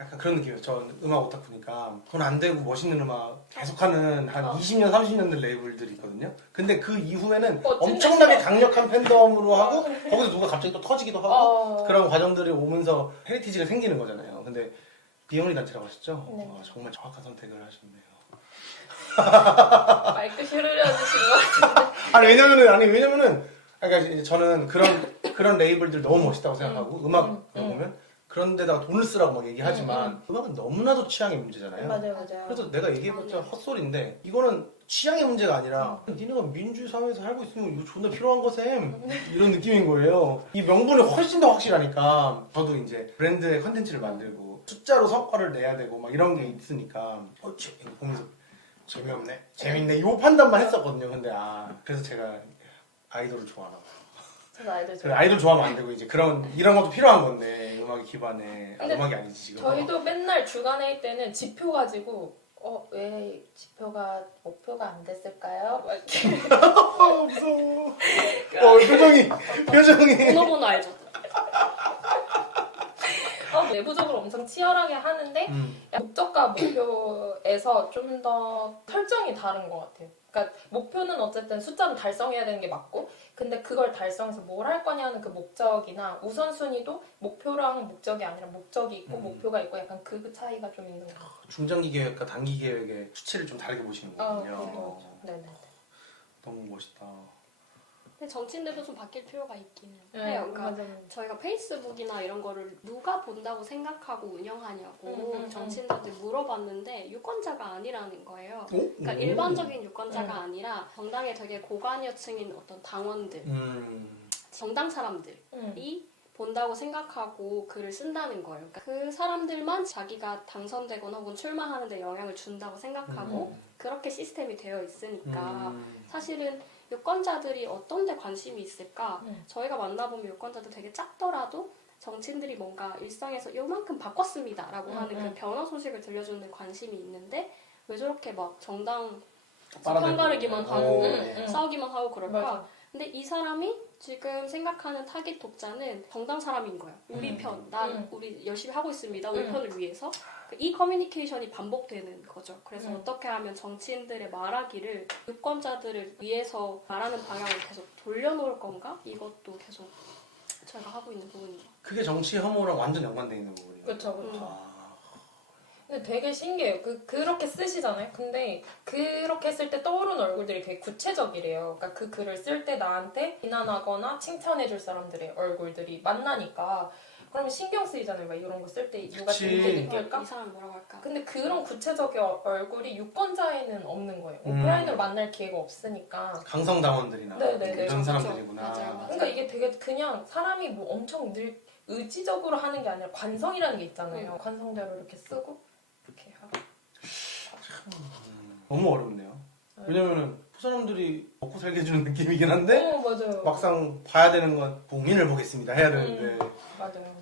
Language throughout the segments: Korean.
약간 그런 느낌이에요. 전 음악 오타쿠니까 돈 안 되고 멋있는 음악 계속하는 한 20년, 30년 된 레이블들이 있거든요. 근데 그 이후에는 엄청나게 강력한 팬덤으로 하고 거기서 누가 갑자기 또 터지기도 하고 그런 과정들이 오면서 헤리티지가 생기는 거잖아요. 근데 비영리 단체라고 하셨죠? 네. 정말 정확한 선택을 하셨네요. 말끝이 흐르려주신 것 같은데. 왜냐면은 그러니까 이제 저는 그런 레이블들 너무 멋있다고 생각하고 음악을 보면 그런 데다가 돈을 쓰라고 막 얘기하지만 음악은 너무나도 취향의 문제잖아요. 맞아요. 그래서 내가 얘기해봤자 헛소리인데 이거는 취향의 문제가 아니라 니네가 민주주의 사회에서 살고 있으면 이거 존나 필요한 거셈 이런 느낌인 거예요. 이 명분이 훨씬 더 확실하니까 저도 이제 브랜드의 컨텐츠를 만들고 숫자로 성과를 내야 되고 막 이런 게 있으니까 이거 보면서 재미없네 재밌네 이 판단만 했었거든요. 근데 그래서 제가 아이돌을 좋아하나 봐요. 저도 아이돌 그래, 아이돌 좋아하면 안 되고 이제 이런 것도 필요한 건데 음악이 기반에 근데 음악이 아니지 지금. 저희도 맨날 주간 회의 때는 지표 가지고 왜 지표가 목표가 안 됐을까요? 막 이렇게. 무서워. 표정이. 번호 알죠? 내부적으로 엄청 치열하게 하는데 목적과 목표에서 좀 더 설정이 다른 것 같아요. 그러니까 목표는 어쨌든 숫자로 달성해야 되는 게 맞고 근데 그걸 달성해서 뭘 할 거냐는 그 목적이나 우선순위도 목표랑 목적이 아니라 목적이 있고 목표가 있고 약간 그 차이가 좀 있는 것 같아요. 중장기 계획과 단기 계획의 수치를 좀 다르게 보시는 거군요. 그렇죠. 네네. 너무 멋있다. 근데 정치인들도 좀 바뀔 필요가 있기는 해요. 그러니까 맞아요. 저희가 페이스북이나 이런 거를 누가 본다고 생각하고 운영하냐고 정치인들한테 물어봤는데 유권자가 아니라는 거예요. 그러니까 일반적인 유권자가 아니라 정당에 되게 고관여층인 어떤 당원들, 정당 사람들이 본다고 생각하고 글을 쓴다는 거예요. 그러니까 그 사람들만 자기가 당선되거나 혹은 출마하는 데 영향을 준다고 생각하고 그렇게 시스템이 되어 있으니까 사실은 유권자들이 어떤 데 관심이 있을까? 저희가 만나보면 유권자들 되게 작더라도 정치인들이 뭔가 일상에서 요만큼 바꿨습니다 라고 하는 그 변화 소식을 들려주는 데 관심이 있는데 왜 저렇게 막 정당 편가르기만 하고 싸우기만 하고 그럴까? 맞아. 근데 이 사람이 지금 생각하는 타깃 독자는 정당 사람인 거예요. 우리 편, 우리 열심히 하고 있습니다. 우리 편을 위해서. 이 커뮤니케이션이 반복되는 거죠. 그래서 어떻게 하면 정치인들의 말하기를 유권자들을 위해서 말하는 방향을 계속 돌려놓을 건가? 이것도 계속 저희가 하고 있는 부분이죠. 그게 정치 혐오랑 완전 연관돼 있는 부분이에요. 그렇죠. 근데 되게 신기해요. 그렇게 쓰시잖아요. 근데 그렇게 쓸 때 떠오르는 얼굴들이 되게 구체적이래요. 그러니까 그 글을 쓸 때 나한테 비난하거나 칭찬해줄 사람들의 얼굴들이 만나니까 그러면 신경 쓰이잖아요. 막 이런 거 쓸 때 누가 재밌게 느낄까? 이 사람 뭐라고 할까? 근데 그런 구체적인 얼굴이 유권자에는 없는 거예요. 오프라인으로 만날 기회가 없으니까. 강성당원들이나 네네네. 이런 사람들이구나. 맞아요. 그러니까 이게 되게 그냥 사람이 뭐 엄청 늘 의지적으로 하는 게 아니라 관성이라는 게 있잖아요. 관성대로 이렇게 쓰고 이렇게 하고. 너무 어렵네요. 왜냐면은 그 사람들이 먹고 살게 해주는 느낌이긴 한데 맞아요. 막상 봐야 되는 건 국민을 보겠습니다 해야 되는데 맞아요.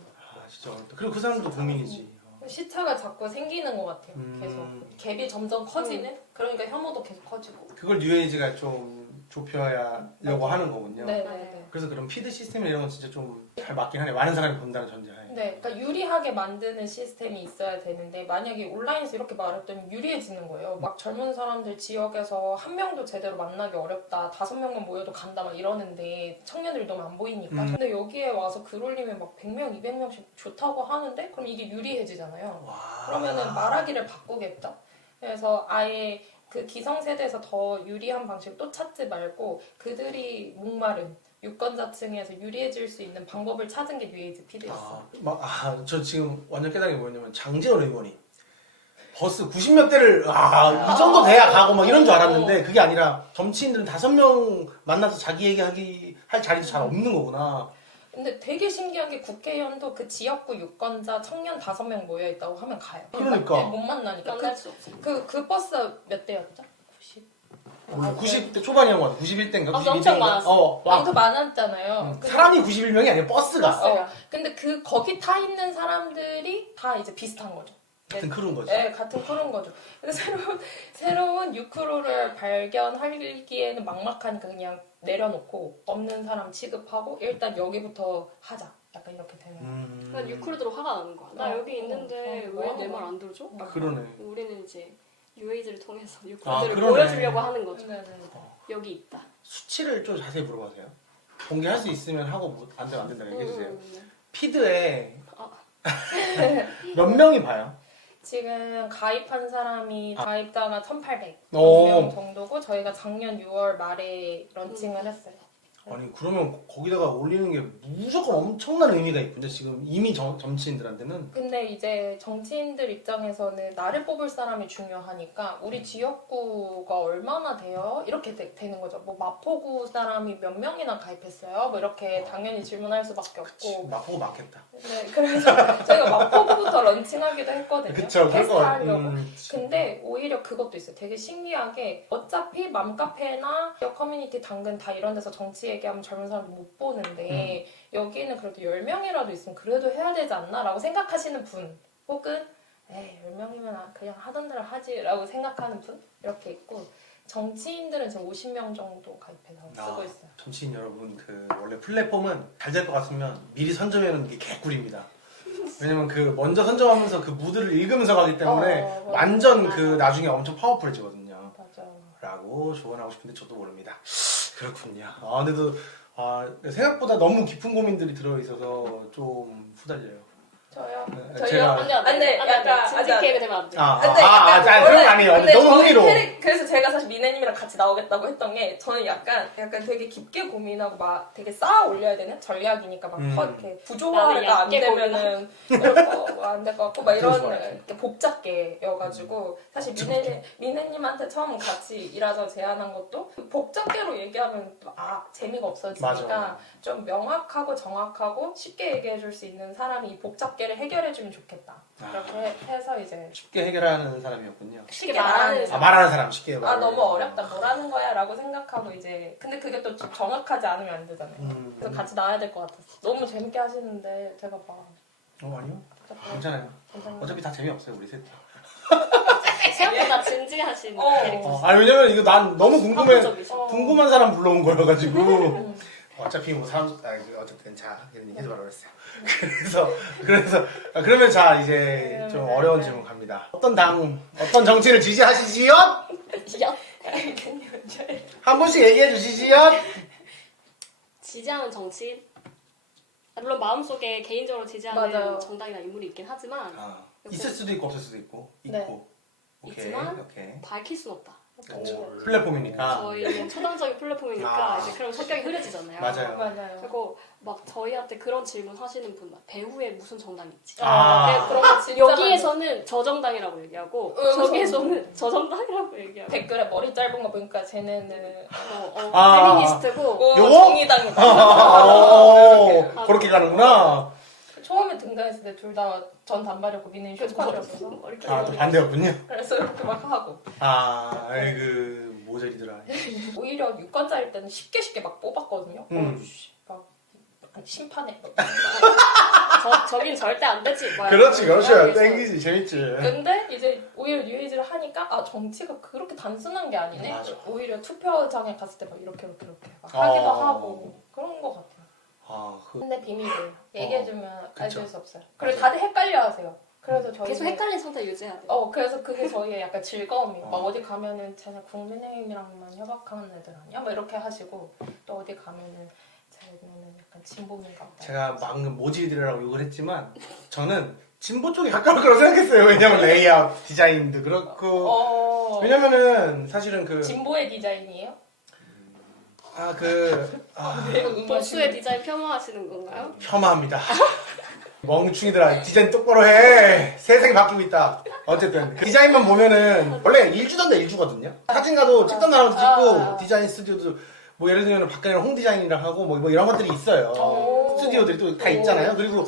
진짜 어렵다. 그리고 그 사람도 국민이지. 시차가 자꾸 생기는 것 같아요. 계속 갭이 점점 커지는. 그러니까 혐오도 계속 커지고. 그걸 뉴에이지가 좀 좁혀야려고 하는 거군요. 네네네. 그래서 그런 피드 시스템 이런 건 진짜 좀 잘 맞긴 하네. 많은 사람이 본다는 전제하에. 네, 그러니까 유리하게 만드는 시스템이 있어야 되는데 만약에 온라인에서 이렇게 말했더니 유리해지는 거예요. 막 젊은 사람들 지역에서 한 명도 제대로 만나기 어렵다. 5명만 모여도 간다 막 이러는데 청년들이 너무 안 보이니까. 근데 여기에 와서 글 올리면 막 100명, 200명씩 좋다고 하는데 그럼 이게 유리해지잖아요. 그러면은 말하기를 바꾸겠죠. 그래서 아예 그 기성세대에서 더 유리한 방식을 또 찾지 말고 그들이 목마른 유권자층에서 유리해질 수 있는 방법을 찾은 게 뉴에이지 피드였어요. 저 지금 완전 깨달은 게 뭐냐면 장재원 의원이 버스 90몇 대를 이 정도 돼야 가고 막 이런 줄 알았는데 그게 아니라 정치인들은 5명 만나서 자기 얘기하기 할 자리도 잘 없는 거구나. 근데 되게 신기한 게 국회의원도 그 지역구 유권자 청년 5명 모여 있다고 하면 가요. 그러니까. 못 만나니까. 만날 수 없어. 그 버스 몇 대였죠? 90대 초반이란 것 같아. 91대인가? 엄청 많았어. 더 많았잖아요. 사람이 91명이 아니라 버스가. 근데 거기 타 있는 사람들이 다 이제 비슷한 거죠. 같은 크루인 거죠. 네, 같은 크루인 거죠. 그래서 새로운 유크루를 발견하기에는 막막하니까 그냥 내려놓고 없는 사람 취급하고 일단 여기부터 하자. 약간 이렇게 되는 그러니까 유쿠르드로 화가 나는 거야. 나 여기 있는데 왜 내 말 안 들어줘? 그러네. 우리는 이제 UAG를 통해서 아, 유쿠르드를 그러네. 보여주려고 하는 거죠. 네네네. 여기 있다. 수치를 좀 자세히 물어봐도 돼요? 공개할 수 있으면 하고 안 되면 안 된다 얘기해주세요. 음. 피드에 아. 몇 명이 봐요? 지금 가입한 사람이 가입자가 1,800명 오. 정도고 저희가 작년 6월 말에 런칭을 했어요. 아니 그러면 거기다가 올리는 게 무조건 엄청난 의미가 있군요. 지금 이미 정치인들한테는. 근데 이제 정치인들 입장에서는 나를 뽑을 사람이 중요하니까 우리 지역구가 얼마나 돼요? 이렇게 되는 거죠. 뭐 마포구 사람이 몇 명이나 가입했어요? 뭐 이렇게 당연히 질문할 수밖에 없고. 마포구 많겠다. 네, 그래서 저희가 마포구부터 런칭하기도 했거든요. 그쵸, 그럴 것 테스트하려고. 같아요. 근데 오히려 그것도 있어요. 되게 신기하게 어차피 맘카페나 지역 커뮤니티 당근 다 이런 데서 정치 얘기하면 젊은 사람들 못 보는데 여기는 그래도 10명이라도 있으면 그래도 해야 되지 않나? 라고 생각하시는 분 혹은 에이 10명이면 그냥 하던 대로 하지 라고 생각하는 분 이렇게 있고 정치인들은 지금 50명 정도 가입해서 쓰고 있어요. 정치인 여러분 그 원래 플랫폼은 잘 될 것 같으면 미리 선점해놓는 게 개꿀입니다. 왜냐면 그 먼저 선점하면서 그 무드를 읽으면서 가기 때문에 맞아. 완전 그 나중에 엄청 파워풀해지거든요. 맞아. 라고 조언하고 싶은데 저도 모릅니다. 그렇군요. 근데도 생각보다 너무 깊은 고민들이 들어있어서 좀 후달려요. 저요? 네, 저희요? 제가- 안 돼. 약간 진지게임이 되면 안 돼. 근데 그런 거 아니에요. 근데 너무 저희 흥미로워. 그래서 제가 사실 미네님이랑 같이 나오겠다고 했던 게 저는 약간 되게 깊게 고민하고 막 되게 쌓아 올려야 되는 전략이니까 막 이렇게 구조화가 안 얇게 되면은 안 될 것 같고 막 이런 그럴 수 이렇게 복잡게여가지고 사실 미네님한테 처음 같이 일하자 제안한 것도 복잡게로 얘기하면 재미가 없어지니까 맞아. 좀 명확하고 정확하고 쉽게 얘기해줄 수 있는 사람이 이 복잡게를 해결해주면 좋겠다. 이렇게 해서 이제 쉽게 해결하는 사람이었군요. 쉽게 말하는 사람. 말하는 사람 쉽게 말하는 너무 어렵다 뭐라는 거야 라고 생각하고 이제 근데 그게 또 좀 정확하지 않으면 안 되잖아요. 그래서 같이 나와야 될 것 같았어. 너무 재밌게 하시는데 제가 막 아니요. 복잡하게 괜찮아요. 괜찮아요. 어차피 다 재미없어요 우리 셋 다. 생각보다 진지하신 캐릭터. 왜냐면 이거 난 너무 합리적이셔. 궁금한 사람 불러온 거여가지고 어차피 뭐 사람 어쨌든 자 해도 말을 했어요. 그래서 그러면 자 이제 좀 어려운 질문 갑니다. 어떤 정치를 지지하시지요? 한 분씩 얘기해 주시지요? 지지하는 정치인? 물론 마음속에 개인적으로 지지하는 맞아요. 정당이나 인물이 있긴 하지만 있을 수도 있고 없을 수도 있고 네. 오케이. 있지만 오케이. 밝힐 순 없다. 그렇죠. 플랫폼이니까. 저희는 초당적인 플랫폼이니까 이제 그럼 성격이 흐려지잖아요. 맞아요. 그리고 막 저희한테 그런 질문 하시는 분, 막 배후에 무슨 정당 있지? 네, 그런 거 진짜 여기에서는 저 정당이라고 얘기하고 저기에서는 저 정당이라고 얘기하고 댓글에 머리 짧은 거 보니까 쟤네는 페미니스트고 요거? 정의당이다. 그렇게 가는구나. 처음에 등장했을 때 둘 다 전 단발이었고 미는 쇼컷이었어서 또 반대였군요. 그래서 이렇게 막 하고 아이고 모자리더라. 오히려 유권자일 때는 쉽게 막 뽑았거든요. 막 심판에 저긴 절대 안 되지. 그렇지. 땡기지 재밌지. 근데 이제 오히려 뉴에이지를 하니까 정치가 그렇게 단순한 게 아니네. 맞아. 오히려 투표장에 갔을 때 막 이렇게 막 하기도 하고 그런 거 같아요. 근데 비밀을 얘기해주면 알려줄 수 없어요. 그리고 다들 헷갈려하세요. 그래서 저희 계속 헷갈린 상태 유지해야 돼요. 그래서 그게 저희의 약간 즐거움이에요. 막 어디 가면은 쟤네 국민의힘이랑만 협약하는 애들 아니야? 막 이렇게 하시고 또 어디 가면은 쟤네는 약간 진보민가 보다. 제가 방금 모질이라고 욕을 했지만 저는 진보 쪽에 가까울 거라고 생각했어요. 왜냐면 레이아웃 디자인도 그렇고 왜냐면은 사실은 그 진보의 디자인이에요? 보수의 디자인 폄하하시는 건가요? 혐오합니다. 멍충이들아 디자인 똑바로 해. 세상이 바뀌고 있다. 어쨌든 그 디자인만 보면은 원래 일주거든요. 사진가도 찍던 사람도 찍고 디자인 스튜디오도 뭐 예를 들면 박근혜랑 홍 디자인이랑 하고 뭐 이런 것들이 있어요. 스튜디오들이 또 다 있잖아요. 그리고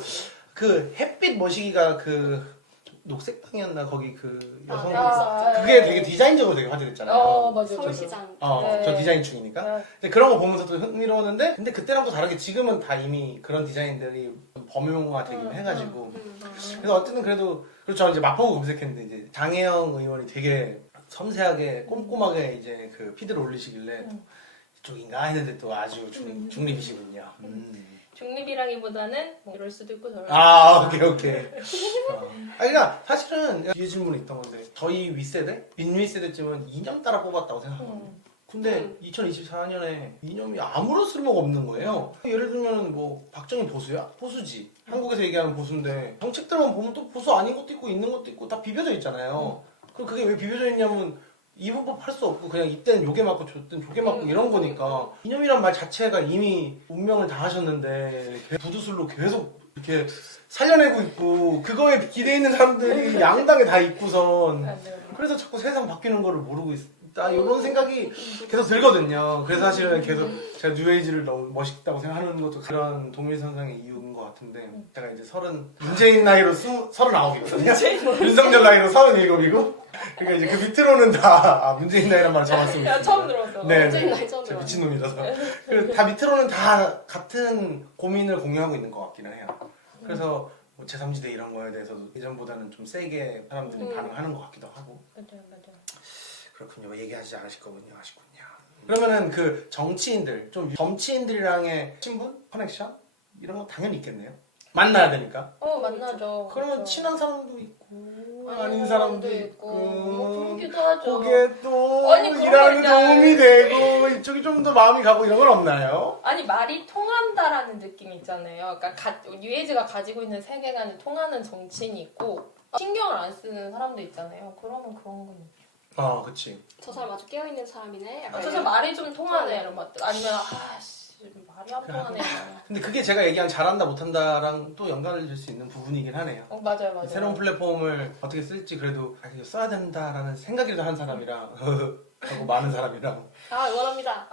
그 햇빛 머시기가 그 녹색당이었나 거기 그 여성 그게 되게 디자인적으로 되게 화제됐잖아요. 맞아요. 서울시장. 저 디자인충이니까. 근데 그런 거 보면서 또 흥미로웠는데 근데 그때랑 또 다르게 지금은 다 이미 그런 디자인들이 범용화 되긴 해가지고 그래서 어쨌든 그래도 그렇죠. 이제 마포구 검색했는데 이제 장혜영 의원이 되게 섬세하게 꼼꼼하게 이제 그 피드를 올리시길래 이쪽인가 했는데 또 아주 중립이시군요. 중립이라기보다는 뭐 이럴 수도 있고 저럴 수도 아, 오케이. 그러니까 사실은 뒤에 질문이 있던 건데 저희 윗세대, 민윗세대쯤은 이념 따라 뽑았다고 생각하거든요. 근데 2024년에 이념이 아무런 쓸모가 없는 거예요. 예를 들면 뭐 박정희 보수야? 보수지. 한국에서 얘기하는 보수인데 정책들만 보면 또 보수 아닌 것도 있고 있는 것도 있고 다 비벼져 있잖아요. 그럼 그게 왜 비벼져 있냐면 이분법 할 수 없고 그냥 이때는 요게 맞고 저때는 조게 맞고 이런 거니까 이념이란 말 자체가 이미 운명을 다 하셨는데 부두술로 계속 이렇게 살려내고 있고 그거에 기대 있는 사람들이 양당에 다 있고선 맞아요. 그래서 자꾸 세상 바뀌는 거를 모르고 있다 이런 생각이 계속 들거든요. 그래서 사실은 계속 제가 뉴에이지를 너무 멋있다고 생각하는 것도 그런 동일선상의 이유인 것 같은데 제가 이제 문재인 나이로 39이거든요. 윤석열 나이로 37이고 그러니까 이제 그 밑으로는 다 문재인 나이란 말을 정확히 쓰고 야, 있습니다. 처음 들었어. 네, 문재인 나이 처음 제가 들어요. 미친놈이라서 그래서 다 밑으로는 다 같은 고민을 공유하고 있는 것 같기는 해요. 그래서 뭐 제3지대 이런 거에 대해서도 예전보다는 좀 세게 사람들이 반응하는 것 같기도 하고 맞아요. 그렇군요. 얘기하지 않으실 거군요. 아쉽군요. 그러면은 그 정치인들, 좀 정치인들이랑의 친분? 커넥션? 이런 거 당연히 있겠네요. 만나야 되니까. 만나죠. 그러면 그렇죠. 친한 사람도 있고 아닌 사람도 있고 뭐 그러기도 하죠. 그게 또 아니, 그런 일하는 데 거 있잖아요. 도움이 되고 이쪽이 좀 더 마음이 가고 이런 건 없나요? 아니 말이 통한다라는 느낌이 있잖아요. 그러니까 뉴에이지가 가지고 있는 세계관이 통하는 정치인이 있고 신경을 안 쓰는 사람도 있잖아요. 그러면 그런 건 아, 그치. 저 사람 아주 깨어있는 사람이네. 약간 저 사람 말이 좀 통하네 이런 것들 아니면 아씨 말이 안 통하네. 근데 그게 제가 얘기한 잘한다 못한다랑 또 연관을 줄 수 있는 부분이긴 하네요. 맞아요. 새로운 플랫폼을 어떻게 쓸지 그래도 이거 써야 된다라는 생각이라도 한 사람이랑 하고 많은 사람이랑 응원합니다.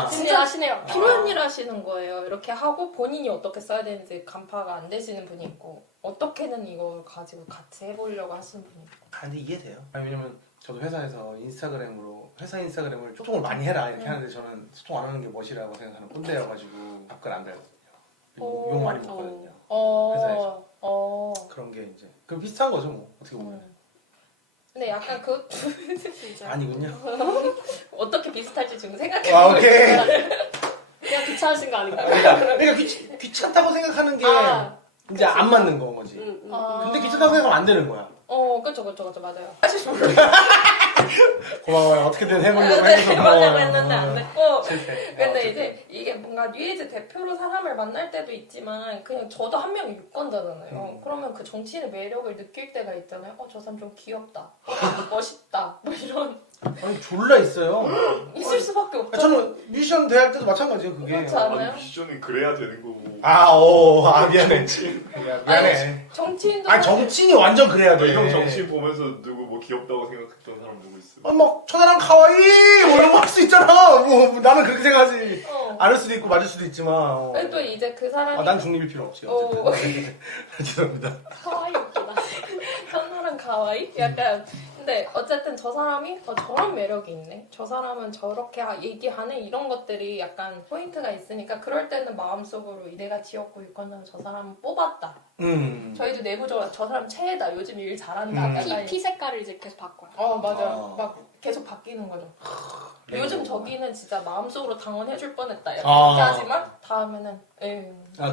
멋진 일 진짜 하시네요. 필요한 일 하시는 거예요. 이렇게 하고 본인이 어떻게 써야 되는지 간파가 안 되시는 분이 있고 어떻게든 이걸 가지고 같이 해보려고 하시는 분이 있고. 근데 이해돼요. 왜냐면 저도 회사에서 회사 인스타그램을 소통을 많이 해라 이렇게 하는데 저는 소통 안 하는 게 멋이라고 생각하는 꼰대여가지고 답글 안 달거든요. 욕 많이 먹거든요. 회사에서. 그런 게 이제 그 비슷한 거죠 뭐 어떻게 보면. 근데 약간 그 진짜. 아니군요. 어떻게 비슷할지 지금 와 생각해보고 오케이. 있어요. 그냥 귀찮으신 거 아닌가요? 그러니까 귀찮다고 생각하는 게 이제 안 맞는 건 거지. 근데 귀찮다고 생각하면 안 되는 거야. 그쵸 맞아요. 사실 몰라. 고마워요. 어떻게든 해보려고 네, 해서 해보려고 고마워요. 했는데 안 됐고. 실패. 근데 이제 이게 뭔가 뉴에이지 대표로 사람을 만날 때도 있지만 그냥 저도 한 명의 유권자잖아요. 그러면 그 정치인의 매력을 느낄 때가 있잖아요. 저 사람 좀 귀엽다. 멋있다. 뭐 이런 아니 졸라 있어요. 있을 수밖에 없죠. 저는 뮤지션 대할 때도 마찬가지예요 그게. 그렇지 않아요? 아니 뮤지션은 그래야 되는 거고. 미안해. 미안해. 정치인도 아니 정치인이 완전 그래야 돼. 형 정신 보면서 누구 뭐 귀엽다고 생각했던 사람 누구 있어? 막 천하랑 카와이 뭐 이런 거 할 수 있잖아. 뭐 나는 그렇게 생각하지. 않을 수도 있고 맞을 수도 있지만. 근데 또 이제 그 사람이 난 중립일 필요 없지. 어쨌든. 죄송합니다. 하와이 웃기다. 현나랑 가와이? 약간 근데 어쨌든 저 사람이 저런 매력이 있네. 저 사람은 저렇게 얘기하네. 이런 것들이 약간 포인트가 있으니까 그럴 때는 마음속으로 내가 지역구 유권자는 저 사람 뽑았다. 저희도 내부적으로 저 사람 최애다. 요즘 일 잘한다. 약간 피 색깔을 이제 계속 바꿔요. 맞아요. 막 계속 바뀌는 거죠. 요즘 저기는 진짜 마음속으로 당원해줄 뻔했다. 약간 아. 이렇게 하지만 다음에는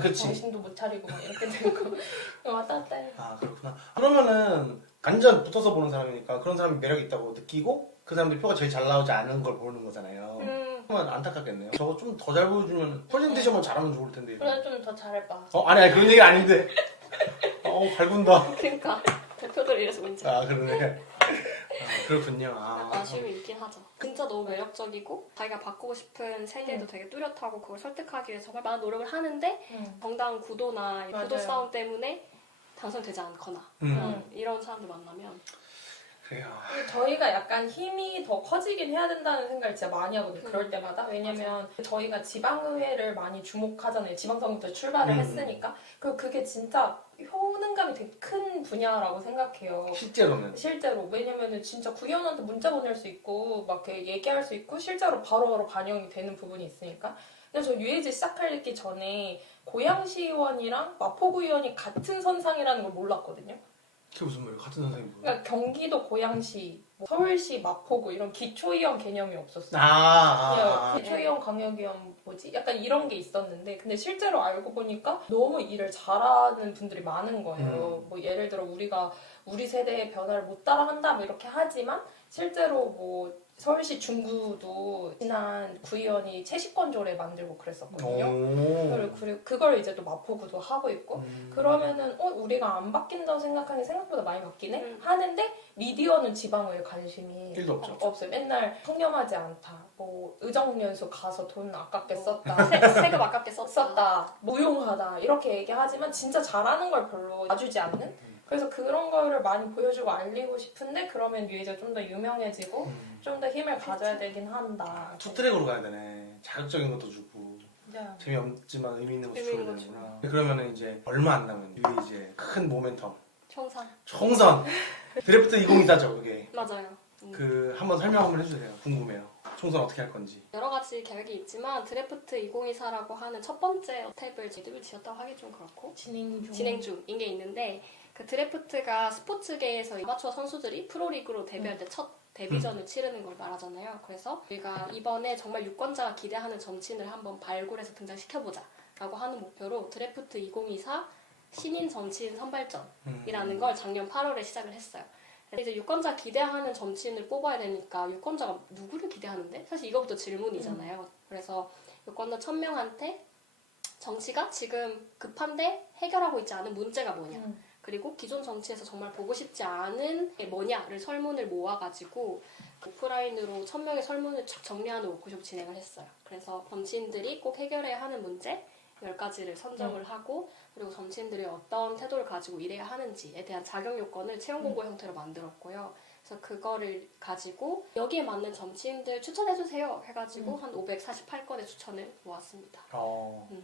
그치. 정신도 못 차리고 막 이렇게 되고 왔다 갔다 해. 그렇구나. 그러면은 완전 붙어서 보는 사람이니까 그런 사람이 매력이 있다고 느끼고 그 사람들이 표가 제일 잘 나오지 않은 걸 보는 거잖아요. 그러면 안타깝겠네요. 저거 좀 더 잘 보여주면 프레젠테이션만 잘하면 좋을 텐데. 그래 좀 더 잘해봐. 아니 그런 얘기 아닌데. 갈군다. 그러니까 대표들 이래서 문제. 그러네. 그렇군요. 아쉬움이 있긴 하죠. 진짜 너무 매력적이고 자기가 바꾸고 싶은 세계도 되게 뚜렷하고 그걸 설득하기 위해 정말 많은 노력을 하는데 정당 구도나 맞아요. 구도 싸움 때문에 당선되지 않거나 이런 사람들 만나면 그래요. 저희가 약간 힘이 더 커지긴 해야 된다는 생각을 진짜 많이 하거든요. 그럴 때마다. 왜냐면 저희가 지방의회를 많이 주목하잖아요. 지방선거부터 출발을 했으니까. 그리고 그게 진짜 효능감이 되게 큰 분야라고 생각해요. 실제로는. 실제로. 왜냐면은 진짜 국회의원한테 문자 보낼 수 있고 막 이렇게 얘기할 수 있고 실제로 바로바로 반영이 되는 부분이 있으니까. 근데 저 UAG 시작하기 전에 고양시의원이랑 마포구의원이 같은 선상이라는 걸 몰랐거든요. 그게 무슨 말이에요? 같은 선생님. 그러니까 경기도 고양시 뭐 서울시, 마포구 이런 기초이용 개념이 없었어요. 아. 그냥 기초이용 광역이용 뭐지? 약간 이런 게 있었는데 근데 실제로 알고 보니까 너무 일을 잘하는 분들이 많은 거예요. 뭐 예를 들어 우리가 우리 세대의 변화를 못 따라간다 뭐 이렇게 하지만 실제로 뭐 서울시 중구도 지난 구의원이 채식권조례 만들고 그랬었거든요. 그리고 그걸 이제 또 마포구도 하고 있고 그러면은 우리가 안 바뀐다고 생각하는 게 생각보다 많이 바뀌네? 하는데 미디어는 지방의회 관심이 1도 없죠. 없어요. 맨날 청렴하지 않다. 뭐 의정연수 가서 돈 아깝게 썼다. 세금 아깝게 썼다. 무용하다. 이렇게 얘기하지만 진짜 잘하는 걸 별로 봐주지 않는? 그래서 그런 거를 많이 보여주고 알리고 싶은데 그러면 뮤이즈가 좀 더 유명해지고 좀 더 힘을 가져야 되긴 한다. 투트랙으로 가야 되네. 자극적인 것도 주고 재미없지만 의미 있는 것도 줘야 되는구나. 그러면은 이제 얼마 안 남은 이제 큰 모멘텀 총선 드래프트 2024죠 그게. 맞아요. 그 한번 설명 한번 해주세요. 궁금해요. 총선 어떻게 할 건지. 여러 가지 계획이 있지만 드래프트 2024라고 하는 첫 번째 탭을 제대로 지었다고 하기 좀 그렇고 진행 중인 게 있는데 그 드래프트가 스포츠계에서 아마추어 선수들이 프로리그로 데뷔할 때 첫 데뷔전을 치르는 걸 말하잖아요. 그래서 우리가 이번에 정말 유권자가 기대하는 정치인을 한번 발굴해서 등장시켜보자 라고 하는 목표로 드래프트 2024 신인 정치인 선발전이라는 걸 작년 8월에 시작을 했어요. 이제 유권자 기대하는 정치인을 뽑아야 되니까 유권자가 누구를 기대하는데? 사실 이거부터 질문이잖아요. 그래서 유권자 1000명한테 정치가 지금 급한데 해결하고 있지 않은 문제가 뭐냐. 그리고 기존 정치에서 정말 보고 싶지 않은 게 뭐냐를 설문을 모아가지고 오프라인으로 1000명의 설문을 쫙 정리하는 워크숍 진행을 했어요. 그래서 정치인들이 꼭 해결해야 하는 문제 10가지를 선정을 하고 그리고 정치인들이 어떤 태도를 가지고 일해야 하는지에 대한 자격 요건을 채용 공고 형태로 만들었고요. 그래서 그거를 가지고 여기에 맞는 정치인들 추천해주세요 해가지고 한 548건의 추천을 모았습니다.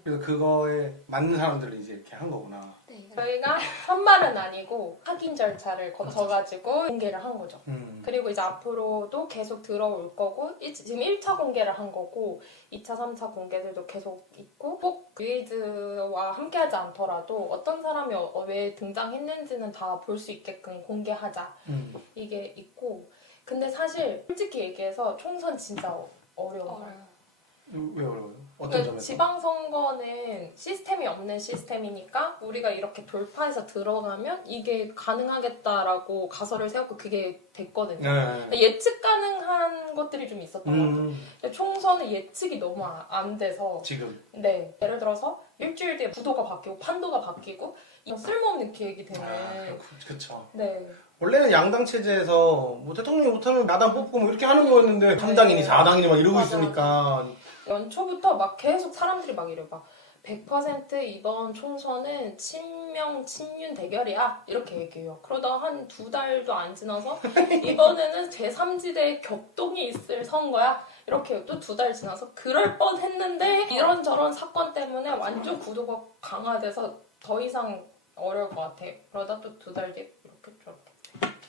그래서 그거에 맞는 사람들을 이제 이렇게 한 거구나. 네. 저희가 선발은 아니고 확인 절차를 거쳐가지고 공개를 한 거죠. 그리고 이제 앞으로도 계속 들어올 거고 지금 1차 공개를 한 거고 2차, 3차 공개들도 계속 있고 꼭 뮤이즈와 함께하지 않더라도 어떤 사람이 왜 등장했는지는 다 볼 수 있게끔 공개하자. 이게 있고 근데 사실 솔직히 얘기해서 총선 진짜 어려워요. 왜 어려워요? 어떤 그러니까 점에서? 지방선거는 시스템이 없는 시스템이니까 우리가 이렇게 돌파해서 들어가면 이게 가능하겠다라고 가설을 세웠고 그게 됐거든요. 네. 예측 가능한 것들이 좀 있었던 것 같아요. 근데 총선은 예측이 너무 안 돼서 지금. 네. 예를 들어서 일주일 뒤에 구도가 바뀌고 판도가 바뀌고 이런 쓸모없는 기획이 되는 그렇죠. 네. 원래는 양당 체제에서 뭐 대통령이 못하면 야당 뽑고 뭐 이렇게 하는 거였는데 3당이니 4당이니 막 이러고 맞아, 있으니까 연초부터 막 계속 사람들이 막 이래 막 100% 이번 총선은 친명 친윤 대결이야 이렇게 얘기해요. 그러다 한 2달도 안 지나서 이번에는 제3지대 격동이 있을 선거야 이렇게 또 2달 지나서 그럴 뻔했는데 이런저런 사건 때문에 완전 구도가 강화돼서 더 이상 어려울 것 같아. 그러다 또 2달 뒤에 이렇게 저렇게.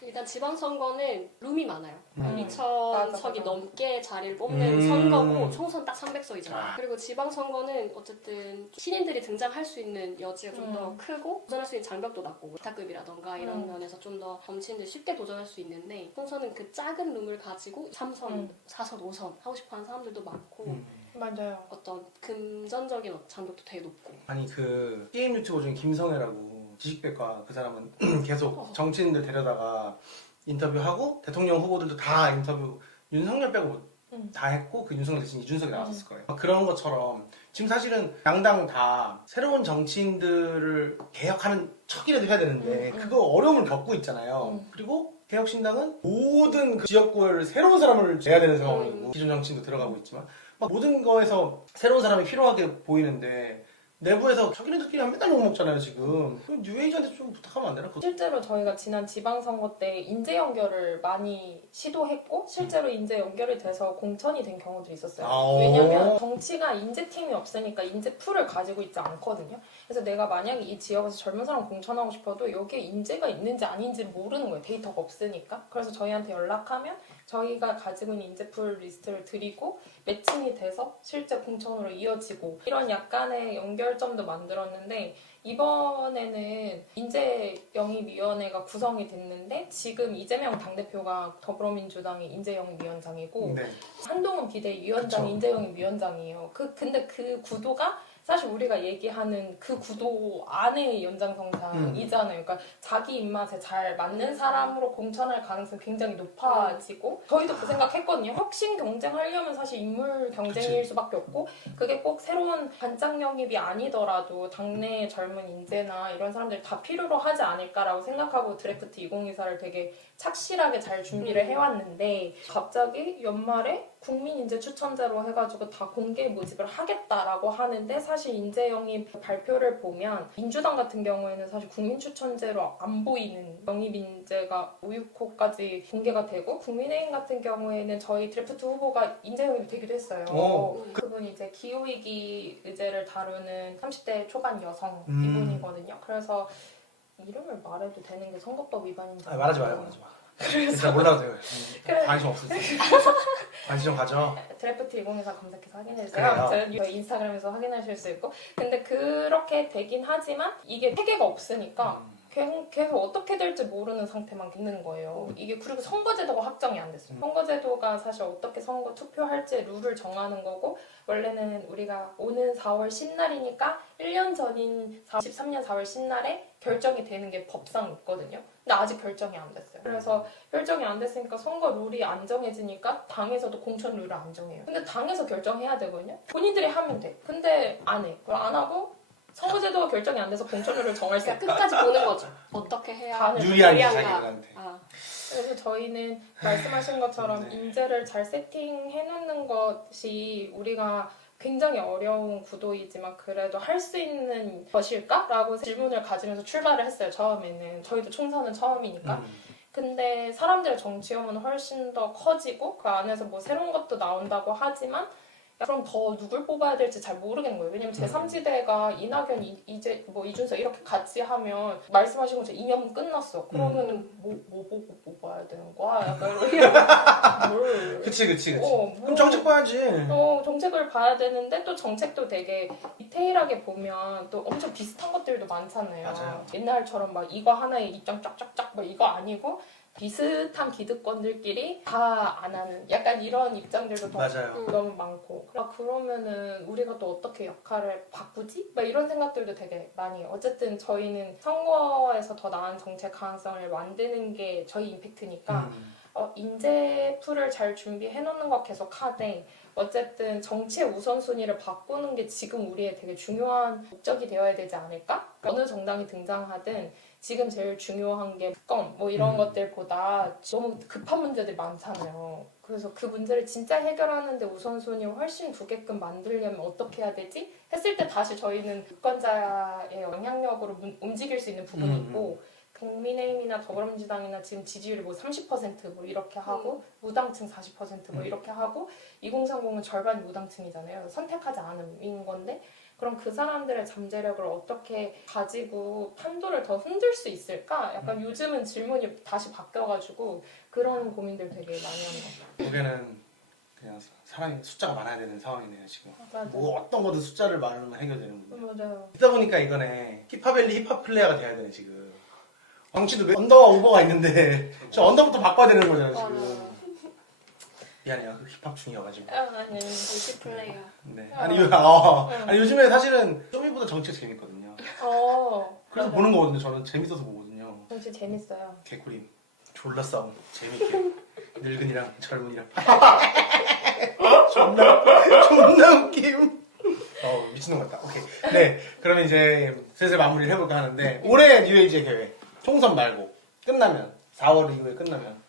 일단 지방선거는 룸이 많아요. 2,000석이 맞아. 넘게 자리를 뽑는 선거고 총선 딱 300석이잖아요. 그리고 지방선거는 어쨌든 신인들이 등장할 수 있는 여지가 좀 더 크고 도전할 수 있는 장벽도 낮고 기타급이라던가 이런 면에서 좀 더 정치인들이 쉽게 도전할 수 있는데 총선은 그 작은 룸을 가지고 3선, 4선, 5선 하고 싶어하는 사람들도 많고 맞아요. 어떤 금전적인 장벽도 되게 높고 아니 그 게임 유튜버 중에 김성애라고 지식백과 그 사람은 계속 정치인들 데려다가 인터뷰하고 대통령 후보들도 다 인터뷰 윤석열 빼고 다 했고 그 윤석열 대신 이준석이 나왔을 거예요. 그런 것처럼 지금 사실은 양당 다 새로운 정치인들을 개혁하는 척이라도 해야 되는데 그거 어려움을 겪고 있잖아요. 그리고 개혁신당은 모든 그 지역구를 새로운 사람을 내야 되는 상황이고 기존 정치인도 들어가고 있지만 막 모든 거에서 새로운 사람이 필요하게 보이는데 내부에서 자기네들끼리 맨날 욕먹잖아요 지금. 뉴에이지한테 좀 부탁하면 안 되나? 실제로 저희가 지난 지방선거 때 인재 연결을 많이 시도했고 실제로 인재 연결이 돼서 공천이 된 경우들이 있었어요. 왜냐면 정치가 인재팀이 없으니까 인재풀을 가지고 있지 않거든요. 그래서 내가 만약에 이 지역에서 젊은 사람 공천하고 싶어도 여기에 인재가 있는지 아닌지를 모르는 거예요. 데이터가 없으니까. 그래서 저희한테 연락하면 저희가 가지고 있는 인재풀 리스트를 드리고 매칭이 돼서 실제 공천으로 이어지고 이런 약간의 연결 의결점도 만들었는데 이번에는 인재영입위원회가 구성이 됐는데 지금 이재명 당대표가 더불어민주당의 인재영입위원장이고 네. 한동훈 비대위원장이 그쵸. 인재영입위원장이에요. 근데 그 구도가 사실 우리가 얘기하는 그 구도 안의 연장선상이잖아요. 그러니까 자기 입맛에 잘 맞는 사람으로 공천할 가능성이 굉장히 높아지고 저희도 그 생각했거든요. 혁신 경쟁하려면 사실 인물 경쟁일 그치. 수밖에 없고 그게 꼭 새로운 반짝 영입이 아니더라도 당내 젊은 인재나 이런 사람들이 다 필요로 하지 않을까라고 생각하고 드래프트 2024를 되게 착실하게 잘 준비를 해왔는데 갑자기 연말에 국민 인재 추천제로 해가지고 다 공개 모집을 하겠다라고 하는데 사실 인재 영입 발표를 보면 민주당 같은 경우에는 사실 국민 추천제로 안 보이는 영입 인재가 5, 6호까지 공개가 되고 국민의힘 같은 경우에는 저희 드래프트 후보가 인재 영입이 되기도 했어요. 그분이 이제 기후위기 의제를 다루는 30대 초반 여성 이분이거든요. 그래서 이름을 말해도 되는 게 선거법 위반인지 말하지 마요. 진짜 몰라도 돼요. 관심 없으세요. 관심 좀 가져. 드래프트 2024 검색해서 확인해주세요. 그래요? 아무튼 저희 인스타그램에서 확인하실 수 있고 근데 그렇게 되긴 하지만 이게 체계가 없으니까 계속 어떻게 될지 모르는 상태만 있는 거예요. 이게 그리고 선거제도가 확정이 안 됐어요. 선거제도가 사실 어떻게 선거 투표할지 룰을 정하는 거고 원래는 우리가 오는 4월 10날이니까 1년 전인 13년 4월 10날에 결정이 되는 게 법상 있거든요. 근데 아직 결정이 안 됐어요. 그래서 결정이 안 됐으니까 선거 룰이 안 정해지니까 당에서도 공천 룰을 안 정해요. 근데 당에서 결정해야 되거든요. 본인들이 하면 돼. 근데 안 해. 그걸 안 하고 선거제도가 결정이 안 돼서 공천률을 정할 수 그러니까 끝까지 보는 거죠. 어떻게 해야 유리한지 유리한가. 자기들한테. 그래서 저희는 말씀하신 것처럼 네. 인재를 잘 세팅해 놓는 것이 우리가 굉장히 어려운 구도이지만 그래도 할 수 있는 것일까? 라고 질문을 가지면서 출발을 했어요. 처음에는. 저희도 총선은 처음이니까. 근데 사람들의 정치혐오는 훨씬 더 커지고 그 안에서 뭐 새로운 것도 나온다고 하지만 그럼 더 누굴 뽑아야 될지 잘 모르겠는 거예요. 왜냐면 제3지대가 이낙연, 이준석 이렇게 같이 하면 말씀하신 것처럼 2년 끝났어. 그러면 뭐 보고 뽑아야 되는 거야? 약간 뭘. 그치. 뭐. 그럼 정책 봐야지. 정책을 봐야 되는데 또 정책도 되게 디테일하게 보면 또 엄청 비슷한 것들도 많잖아요. 맞아요. 옛날처럼 막 이거 하나에 입장 쫙쫙쫙 뭐 이거 아니고 비슷한 기득권들끼리 다 안 하는 약간 이런 입장들도 더 맞아요. 너무 많고 그러면은 우리가 또 어떻게 역할을 바꾸지? 막 이런 생각들도 되게 많이 해요. 어쨌든 저희는 선거에서 더 나은 정책 가능성을 만드는 게 저희 임팩트니까 인재 풀을 잘 준비해 놓는 거 계속 하되 어쨌든 정치의 우선순위를 바꾸는 게 지금 우리의 되게 중요한 목적이 되어야 되지 않을까? 어느 정당이 등장하든 지금 제일 중요한 게 특검 뭐 이런 것들보다 너무 급한 문제들이 많잖아요. 그래서 그 문제를 진짜 해결하는데 우선순위 훨씬 두게끔 만들려면 어떻게 해야 되지? 했을 때 다시 저희는 유권자의 영향력으로 움직일 수 있는 부분이 있고 국민의힘이나 더불어민주당이나 지금 지지율이 뭐 30% 이렇게 하고 무당층 40% 이렇게 하고 2030은 절반이 무당층이잖아요. 선택하지 않은 건데 그럼 그 사람들의 잠재력을 어떻게 가지고 판도를 더 흔들 수 있을까? 약간 요즘은 질문이 다시 바뀌어가지고 그런 고민들 되게 많이 하는 것 같아요. 결국에는 그냥 사람이 숫자가 많아야 되는 상황이네요 지금. 맞아요. 뭐 어떤 거든 숫자를 많으면 해결되는 문제. 맞아요. 있다 보니까 이거네. 힙합밸리 힙합 플레이어가 돼야 되네 지금. 정치도 언더와 오버가 있는데 저 언더부터 바꿔야 되는 거잖아요 지금. 미안해요. 힙합 중이어가지고. 아니. 정치 플레이어. 네. 아니 요즘에 사실은 쇼미보다 정치가 재밌거든요. 그래서 맞아요. 보는 거거든요. 저는 재밌어서 보거든요. 정치 재밌어요. 개꿀임. 졸라 싸움. 재밌게. 늙은이랑 젊은이랑. 존나 웃김. 미친놈 같다. 오케이. 네. 그러면 이제 슬슬 마무리를 해볼까 하는데 올해 뉴에이지의 계획. 총선 말고 끝나면 4월 이후에 끝나면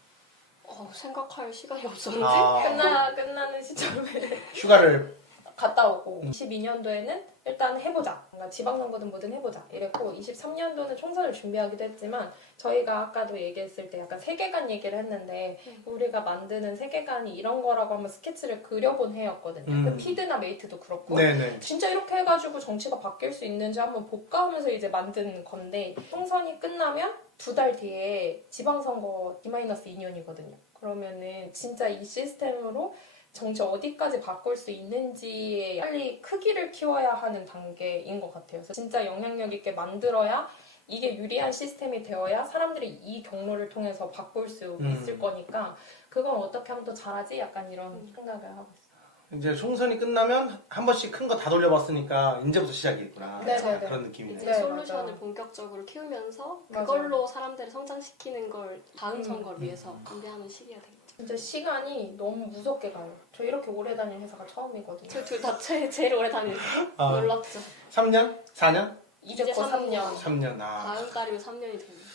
생각할 시간이 없었는데. 끝나는 시점에 휴가를 갔다 오고 22년도에는 일단 해보자. 뭔가 지방선거든 뭐든 해보자. 이랬고 23년도는 총선을 준비하기도 했지만 저희가 아까도 얘기했을 때 약간 세계관 얘기를 했는데 우리가 만드는 세계관이 이런 거라고 한번 스케치를 그려본 해였거든요. 그 피드나 메이트도 그렇고 네네. 진짜 이렇게 해가지고 정치가 바뀔 수 있는지 한번 볼까 하면서 이제 만든 건데 총선이 끝나면 2달 뒤에 지방선거 D-2년이거든요. 그러면은 진짜 이 시스템으로 정치 어디까지 바꿀 수 있는지에 빨리 크기를 키워야 하는 단계인 것 같아요. 그래서 진짜 영향력 있게 만들어야 이게 유리한 시스템이 되어야 사람들이 이 경로를 통해서 바꿀 수 있을 거니까 그건 어떻게 하면 더 잘하지? 약간 이런 생각을 하고 있어요. 이제 총선이 끝나면 한 번씩 큰 거 다 돌려봤으니까 이제부터 시작이겠구나. 네, 약간 네, 네. 그런 느낌이네. 이제 네, 솔루션을 맞아요. 본격적으로 키우면서 맞아요. 그걸로 사람들을 성장시키는 걸 다음 선거를 음. 위해서 준비하는 시기가 되겠죠. 진짜 시간이 너무 무섭게 가요. 저 이렇게 오래 다닌 회사가 처음이거든요. 저 둘 다 제일 오래 다니는 아. 놀랍죠. 3년? 4년? 이제 이제 곧 3년. 3년. 아. 다음 달이면 3년이 됩니다.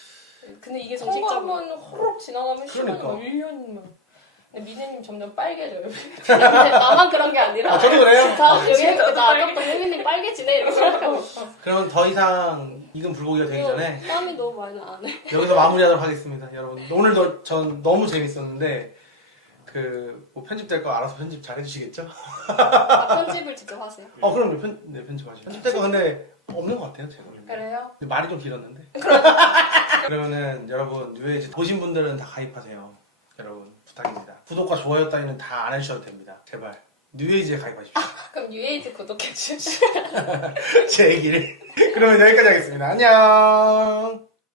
근데 이게 정식적으로. 선거 한번 호록 지나가면 시간이 그러니까. 막 1년이면. 근데 미래님 점점 빨개져요. 근데 나만 그런 게 아니라 아, 저도 그래요. 다 여기 진짜 나 아까부터 혜민님 빨개지네 이렇게 생각하고 있어. 그러면 더 이상 익은 불고기가 되기 전에 땀이 너무 많이 나네. 여기서 마무리하도록 하겠습니다, 여러분. 오늘도 전 너무 재밌었는데 뭐 편집될 거 알아서 편집 잘 해주시겠죠? 편집을 직접 하세요. 그럼요. 편집하죠. 편집될 거 근데 없는 것 같아요, 제가. 그래요? 근데 말이 좀 길었는데. 그러면은 여러분 뉴에이지 보신 분들은 다 가입하세요. 여러분 부탁입니다. 구독과 좋아요 따위는 다 안 해주셔도 됩니다. 제발 뉴에이지에 가입하십시오. 그럼 UAG 구독해 주시죠. 제 얘기를. 그러면 여기까지 하겠습니다. 안녕.